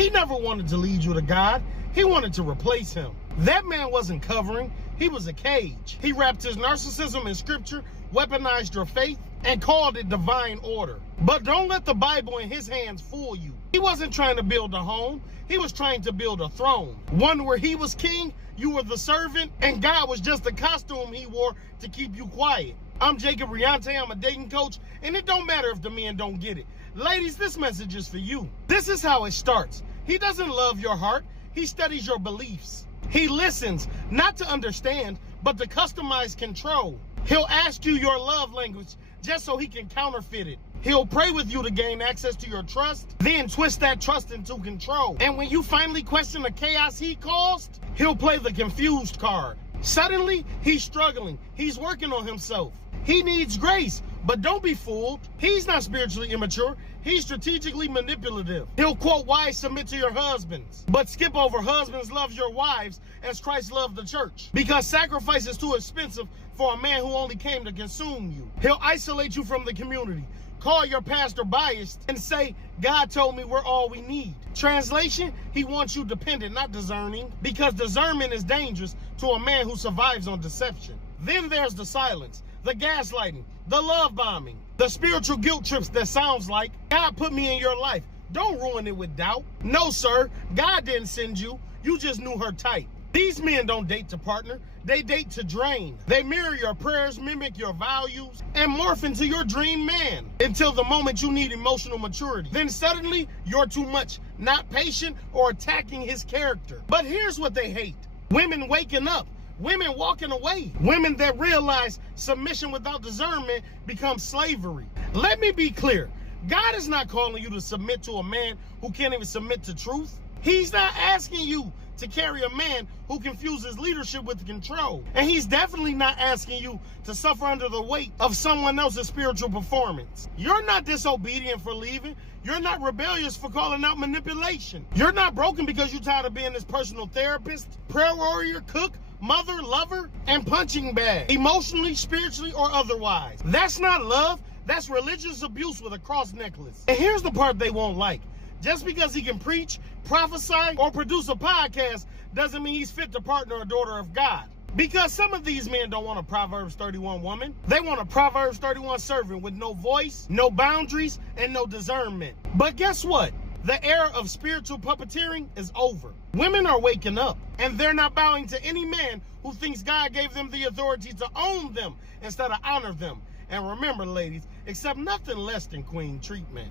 He never wanted to lead you to God. He wanted to replace him. That man wasn't covering. He was a cage. He wrapped his narcissism in scripture, weaponized your faith, and called it divine order. But don't let the Bible in his hands fool you. He wasn't trying to build a home. He was trying to build a throne. One where he was king, you were the servant, and God was just the costume he wore to keep you quiet. I'm Jacob Riante. I'm a dating coach, and it don't matter if the men don't get it. Ladies, this message is for you. This is how it starts. He doesn't love your heart. He studies your beliefs. He listens, not to understand, but to customize control. He'll ask you your love language just so he can counterfeit it. He'll pray with you to gain access to your trust, then twist that trust into control. And when you finally question the chaos he caused, he'll play the confused card. Suddenly, he's struggling. He's working on himself. He needs grace, but don't be fooled. He's not spiritually immature. He's strategically manipulative. He'll quote, "Wives, submit to your husbands," but skip over, "Husbands, love your wives as Christ loved the church," because sacrifice is too expensive for a man who only came to consume you. He'll isolate you from the community, call your pastor biased, and say, "God told me we're all we need." Translation, he wants you dependent, not discerning, because discernment is dangerous to a man who survives on deception. Then there's the silence, the gaslighting, the love bombing, the spiritual guilt trips that sounds like, "God put me in your life." Don't ruin it with doubt. No, sir, God didn't send you. You just knew her type. These men don't date to partner. They date to drain. They mirror your prayers, mimic your values, and morph into your dream man until the moment you need emotional maturity. Then suddenly, you're too much, not patient or attacking his character. But here's what they hate. Women waking up. Women walking away. Women that realize submission without discernment becomes slavery. Let me be clear. God is not calling you to submit to a man who can't even submit to truth. He's not asking you to carry a man who confuses leadership with control. And he's definitely not asking you to suffer under the weight of someone else's spiritual performance. You're not disobedient for leaving. You're not rebellious for calling out manipulation. You're not broken because you're tired of being this personal therapist, prayer warrior, cook, mother, lover, and punching bag, emotionally, spiritually, or otherwise. That's not love. That's religious abuse with a cross necklace. And here's the part they won't like. Just because he can preach, prophesy, or produce a podcast doesn't mean he's fit to partner a daughter of God. Because some of these men don't want a Proverbs 31 woman. They want a Proverbs 31 servant with no voice, no boundaries, and no discernment. But guess what? The era of spiritual puppeteering is over. Women are waking up, and they're not bowing to any man who thinks God gave them the authority to own them instead of honor them. And remember, ladies, accept nothing less than queen treatment.